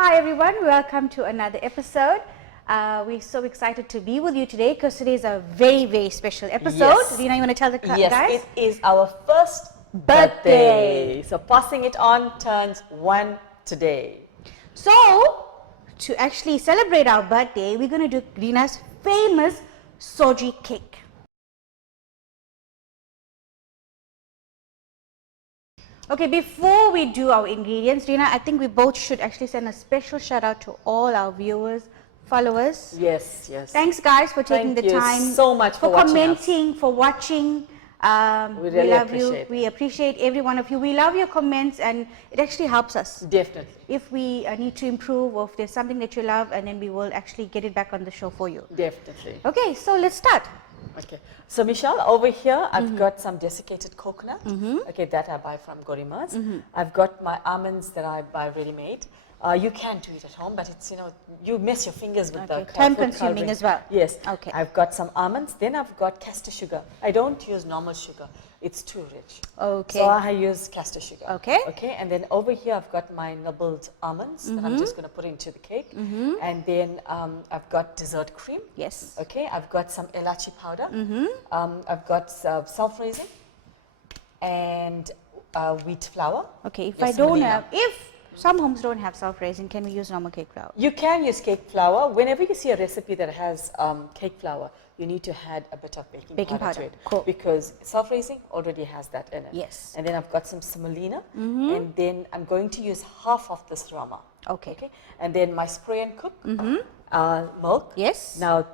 Hi everyone, welcome to another episode. We're so excited to be with you today because today is a very, very special episode. Yes. Reena, you want to tell the guys? Yes, it is our first birthday. So passing it on turns 1 today. So, to actually celebrate our birthday, we're going to do Reena's famous Soji Cake. Okay, before we do our ingredients, Reena, I think we both should actually send a special shout out to all our viewers, followers. Yes. Thanks guys for taking Thank the you time. so much for watching commenting, for watching. We really love appreciate you. We appreciate every one of you. We love your comments and it actually helps us. Definitely. If we need to improve or if there's something that you love, and then we will actually get it back on the show for you. Definitely. Okay, so let's start. Okay, so Michelle, over here I've got some desiccated coconut, okay, that I buy from Gorima's. I've got my almonds that I buy ready-made. You can do it at home, but it's, you mess your fingers with the time-consuming as well. Yes. Okay. I've got some almonds. Then I've got castor sugar. I don't use normal sugar. It's too rich. Okay. So I use castor sugar. Okay. Okay. And then over here I've got my nibbled almonds that I'm just going to put into the cake. And then I've got dessert cream. Yes. Okay. I've got some elachi powder. I've got self-raising and wheat flour. Okay. If Yes, I don't semolina. have, if some homes don't have self-raising, can we use normal cake flour? You can use cake flour. Whenever you see a recipe that has cake flour, you need to add a bit of baking powder to it. Cool. Because self-raising already has that in it. Yes. And then I've got some semolina. And then I'm going to use half of this rama. Okay. And then my spray and cook milk. Yes. Now,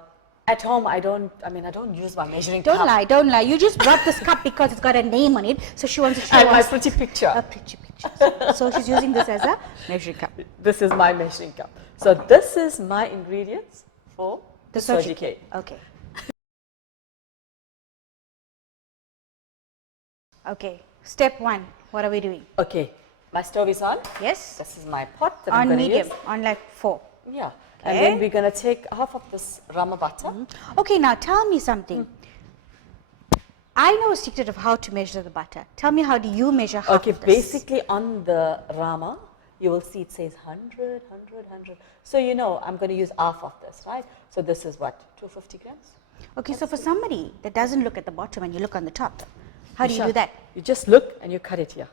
at home, I don't use my measuring cup. Don't lie. You just brought this cup because it's got a name on it. So she wants to show And my us pretty picture. a pretty picture. So she's using this as a measuring cup. This is my measuring cup. So this is my ingredients for the Soji soji cake. Okay. Okay. Step 1. What are we doing? Okay, my stove is on. Yes. This is my pot that I'm On going to medium. use. On like 4. Yeah. Okay. And then we're going to take half of this rama butter. Okay. Now tell me something. I know a secret of how to measure the butter. Tell me, how do you measure half Okay, of this? basically on the rama, you will see it says 100, 100. So you know I'm going to use half of this, right? So this is what, 250 grams? Okay, so for somebody that doesn't look at the bottom and you look on the top, how do you do Michelle, that? You just look and you cut it here.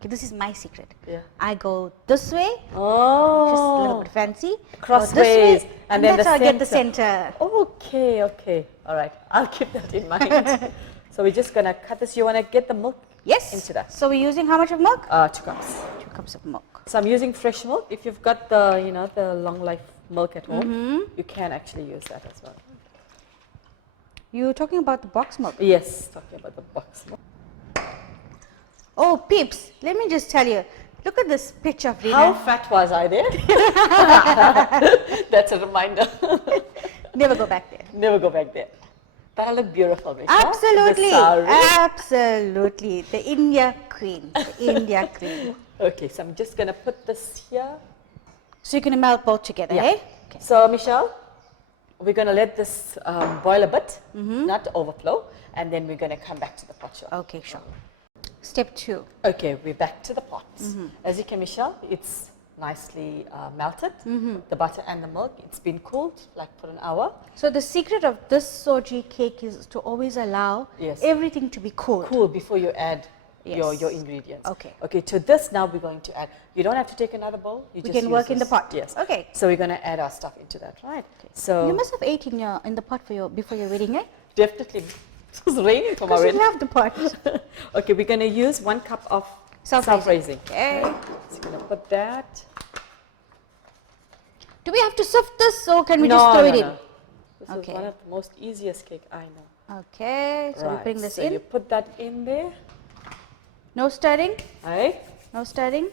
Okay, this is my secret. Yeah. I go this way, Oh. just a little bit fancy. Crossways, Go this way, and then that's the how I get the center. center. Okay. All right. I'll keep that in mind. So we're just going to cut this. You want to get the milk Yes. into that? So we're using how much of milk? 2 cups. 2 cups of milk. So I'm using fresh milk. If you've got the, the long life milk at home, you can actually use that as well. You're talking about the box milk. Yes, talking about the box milk. Oh, peeps, let me just tell you. Look at this picture of Reena. How fat was I there? That's a reminder. Never go back there. Never go back there. But I look beautiful, Michelle. Absolutely. The sari. Absolutely. The India queen. The India queen. Okay, so I'm just going to put this here. So you're going to melt both together, Yeah. eh? Okay. So, Michelle, we're going to let this boil a bit, not overflow, and then we're going to come back to the pot. Okay, sure. Step 2. Okay, we're back to the pots. As you can, Michelle, it's nicely melted, the butter and the milk. It's been cooled like for an hour. So the secret of this soji cake is to always allow everything to be cooled. Cool before you add your Yes. ingredients. Okay. Okay, to this now we're going to add, you don't have to take another bowl. You We just can work use in the this. pot. Yes. Okay. So we're going to add our stuff into that, right? Okay. So You must have ate in the pot before your wedding, eh? definitely, it was raining for my Because you wedding. love the pot. Okay, we're going to use 1 cup of Self-raising. self-raising. Okay. So we're going to put that. Do we have to sift this or can we No, just throw no, it in? no. This Okay. is one of the most easiest cake I know. Okay, so we're Right, putting this so in. you put that in there. No stirring? Right? No stirring?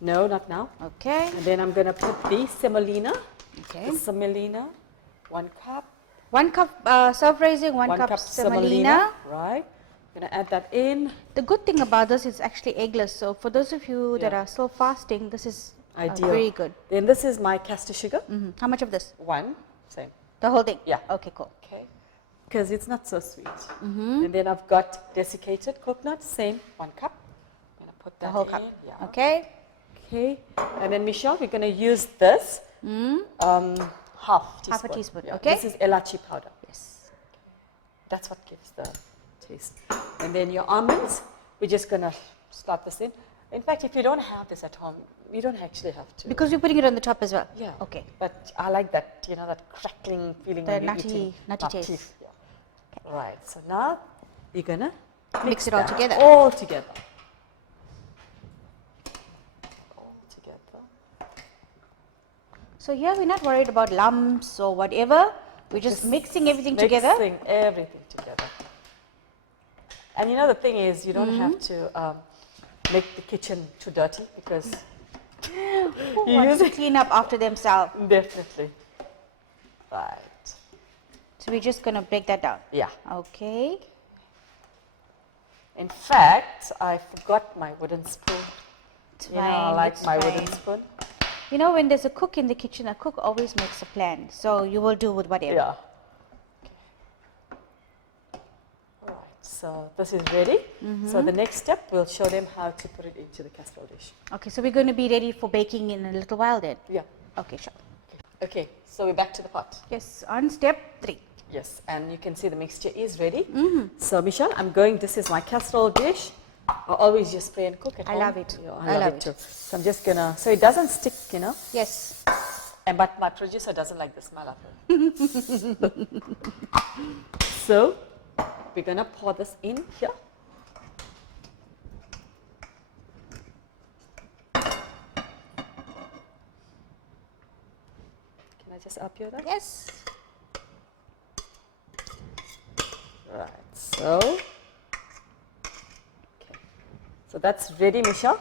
No, not now. Okay. And then I'm going to put the semolina. Okay. The semolina, 1 cup. 1 cup self-raising, 1 cup semolina. Right. I'm going to add that in. The good thing about this is actually eggless. So for those of you that Yeah. are still fasting, this is Ideal. very good. Then this is my castor sugar. How much of this? 1. Same. The whole thing? Yeah. Okay, cool. Okay. Because it's not so sweet. And then I've got desiccated coconut, same 1 cup. I'm going to put that The whole in. cup. Yeah. Okay. Okay, and then Michelle, we're going to use this half teaspoon. Half a teaspoon, Yeah, okay. This is elachi powder. Yes. That's what gives the taste. And then your almonds, we're just going to slot this in. In fact, if you don't have this at home, you don't actually have to. Because you're putting it on the top as well? Yeah. Okay. But I like that, you know, that crackling feeling The when you're nutty, eating. nutty taste. Yeah. Okay. Right, so now you're going to Mix it all together. All together. All together. So here we're not worried about lumps or whatever. We're just mixing everything together. Mixing everything together. And you know the thing is, you don't have to make the kitchen too dirty because Who wants to clean up after themselves? Definitely. Right. So we're just going to break that down. Yeah. Okay. In fact, I forgot my wooden spoon. It's You know, I fine, like it's my fine. wooden spoon. You know, when there's a cook in the kitchen, a cook always makes a plan. So you will do with whatever. Yeah. All right, so this is ready. So the next step, we'll show them how to put it into the casserole dish. Okay, so we're going to be ready for baking in a little while then? Yeah. Okay, sure. Okay, so we're back to the pot. Yes, on step 3. Yes, and you can see the mixture is ready. So Michelle, this is my casserole dish. I always just spray and cook at I home. love it. Yeah, I love it. too. So I'm just gonna, so it doesn't stick, you know. Yes. And but my producer doesn't like the smell of it. So we're gonna pour this in here. Can I just up here that? Yes. Right, so, okay. So that's ready, Michelle.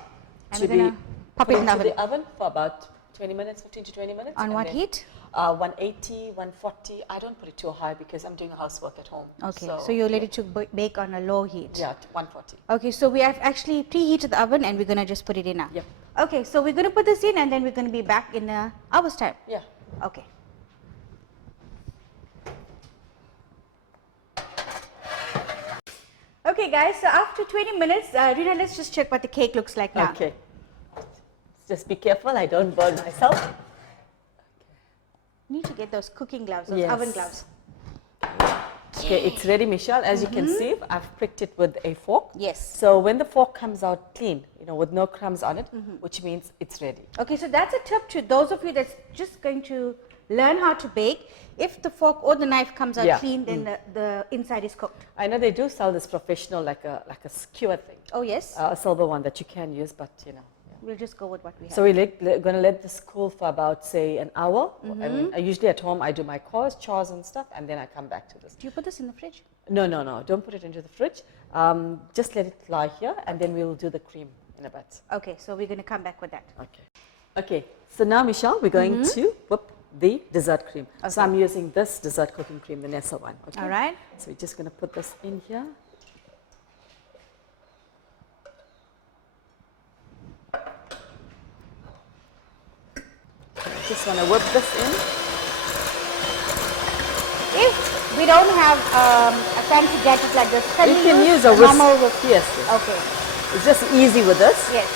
And we're going to pop it in the into oven. the oven for about 20 minutes, 15 to 20 minutes. On and what then, heat? 180, 140. I don't put it too high because I'm doing housework at home. Okay, so you're ready to bake on a low heat? Yeah, 140. Okay, so we have actually preheated the oven and we're going to just put it in now. Yep. Okay, so we're going to put this in and then we're going to be back in an hour's time. Yeah. Okay. Okay guys, so after 20 minutes, Reena, let's just check what the cake looks like now. Okay. Just be careful, I don't burn myself. Need to get those cooking gloves, those Yes. oven gloves. Okay, it's ready, Michelle. As you can see, I've pricked it with a fork. Yes. So when the fork comes out clean, you know, with no crumbs on it, which means it's ready. Okay, so that's a tip to those of you that's just going to learn how to bake. If the fork or the knife comes out Yeah. clean, then the inside is cooked. I know they do sell this professional, like a skewer thing, Oh yes, a silver one that you can use, but you know. we'll just go with what we have. So we're going to let this cool for about, say, an hour. And usually at home, I do my chores and stuff, and then I come back to this. Do you put this in the fridge? No, don't put it into the fridge. Just let it lie here, and then we'll do the cream in a bit. Okay, so we're going to come back with that. Okay, so now, Michelle, we're going to whip the dessert cream. So Okay. I'm using this dessert cooking cream, the Nestle one. Okay? All right. So we're just going to put this in here. Just want to whip this in. If we don't have a fancy gadget like this, can You we can use use a whisk. normal whisk? Yes. Okay, It's just easy with this. yes.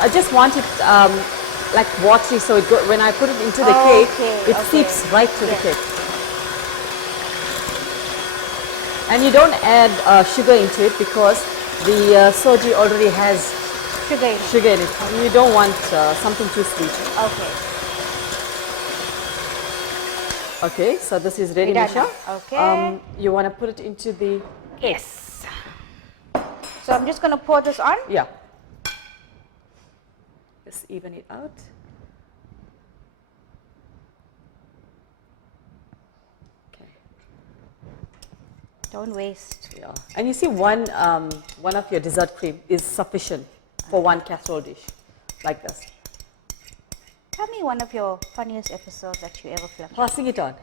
I just want it like watery, so when I put it into the Okay, cake, it okay. seeps right to Yes. the cake. And you don't add sugar into it because the soji already has Sugar in it. sugar in it. And you don't want something too sweet. Okay. Okay, so this is ready, We're done Michelle. now. Okay. You want to put it into the... Yes. So I'm just going to pour this on. Yeah. Just even it out. Okay. Don't waste. Yeah. And you see, one of your dessert cream is sufficient for one casserole dish, like this. Tell me one of your funniest episodes that you ever filmed. Passing it on.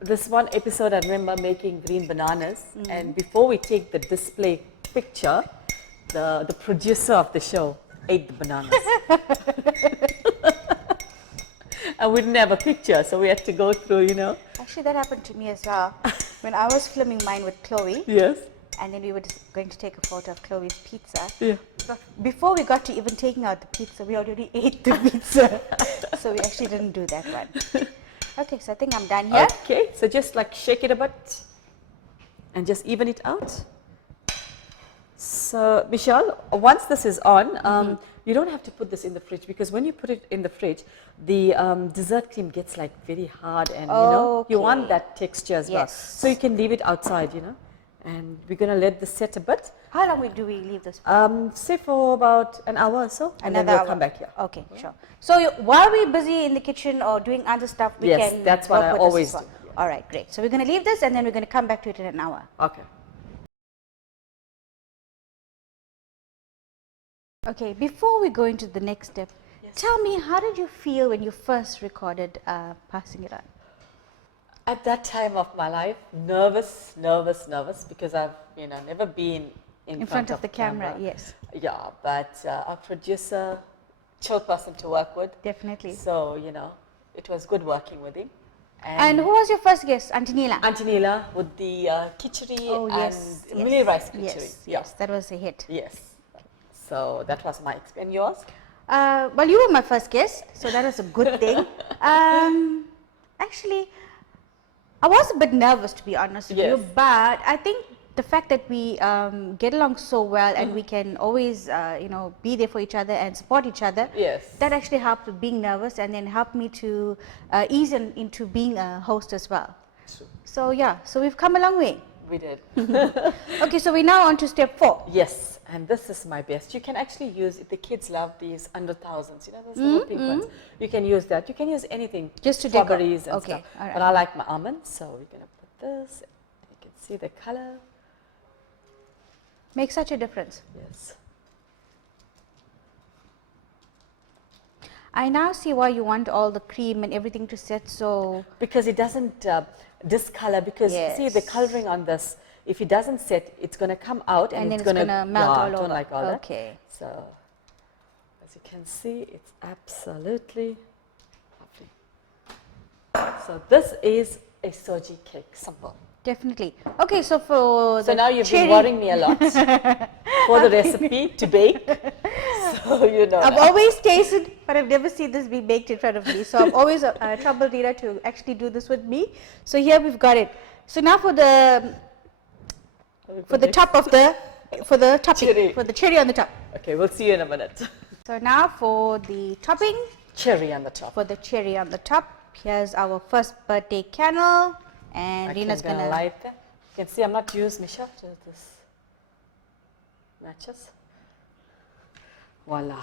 This one episode, I remember making green bananas, and before we take the display picture, the producer of the show ate the bananas. And we didn't have a picture, so we had to go through, you know. Actually, that happened to me as well. When I was filming mine with Chloe, Yes. and then we were just going to take a photo of Chloe's pizza. Yeah. But before we got to even taking out the pizza, we already ate the pizza. So we actually didn't do that one. Okay, so I think I'm done here. Okay, so just like shake it a bit and just even it out. So Michelle, once this is on, you don't have to put this in the fridge, because when you put it in the fridge, the dessert cream gets like very hard, and you know, you want that texture as well. So you can leave it outside, you know, and we're going to let this set a bit. How long do we leave this? Say for about an hour or so, and then we'll come back here. Okay, sure. So while we're busy in the kitchen or doing other stuff, we can Yes, that's what I always do. All right, great. So we're going to leave this, and then we're going to come back to it in an hour. Okay. Okay, before we go into the next step, tell me, how did you feel when you first recorded Passing It On? At that time of my life, nervous, because I've, you know, never been in front of the camera. Yes. Yeah, but our producer, chill person to work with. Definitely. So, you know, it was good working with him. And who was your first guest? Auntie Neela? Auntie Neela with the khichdi and milli rice khichdi. Yes, that was a hit. Yes. So that was my experience. And yours? Well, you were my first guest, so that was a good thing. Actually, I was a bit nervous, to be honest with you, but I think the fact that we get along so well and we can always, you know, be there for each other and support each other, that actually helped with being nervous, and then helped me to ease into being a host as well. True. So yeah, so we've come a long way. We did. Okay, so we're now on to step 4. Yes, and this is my best. You can actually use, if the kids love these under thousands, you know, those little pink ones. You can use that. You can use anything. Just to strawberries and stuff. All right. But I like my almonds, so we're going to put this. You can see the color. Makes such a difference. Yes. I now see why you want all the cream and everything to set so... Because it doesn't discolor, because see the coloring on this, if it doesn't set, it's going to come out and it's going to melt all over. Like all okay. That. So, as you can see, it's absolutely lovely. So this is a Soji cake, simple. Definitely. Okay, so for so now you've been worrying me a lot for the recipe to bake. So you know. I've always tasted, but I've never seen this be baked in front of me. So I've always troubled Reena to actually do this with me. So here we've got it. So now for the top of the topping, for the cherry on the top. Okay, we'll see you in a minute. So now for the topping, cherry on the top. For the cherry on the top, here's our first birthday candle. And Reena's going to light them. You can see I'm not used, Michelle, to this matches. Voila.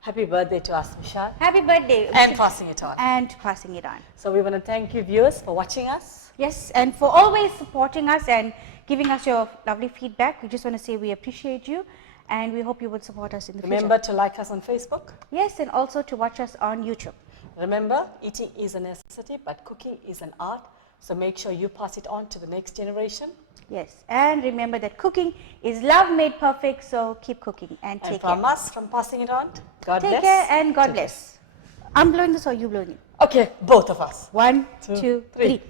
Happy birthday to us, Michelle. Happy birthday. And passing it on. And passing it on. So we want to thank you viewers for watching us. Yes, and for always supporting us and giving us your lovely feedback. We just want to say we appreciate you, and we hope you would support us in the future. Remember to like us on Facebook. Yes, and also to watch us on YouTube. Remember, eating is a necessity, but cooking is an art. So make sure you pass it on to the next generation. Yes, and remember that cooking is love made perfect, so keep cooking and take care. And from us, from passing it on, God bless. Take care and God bless. I'm blowing this or you blowing it? Okay, both of us. 1, 2, 3.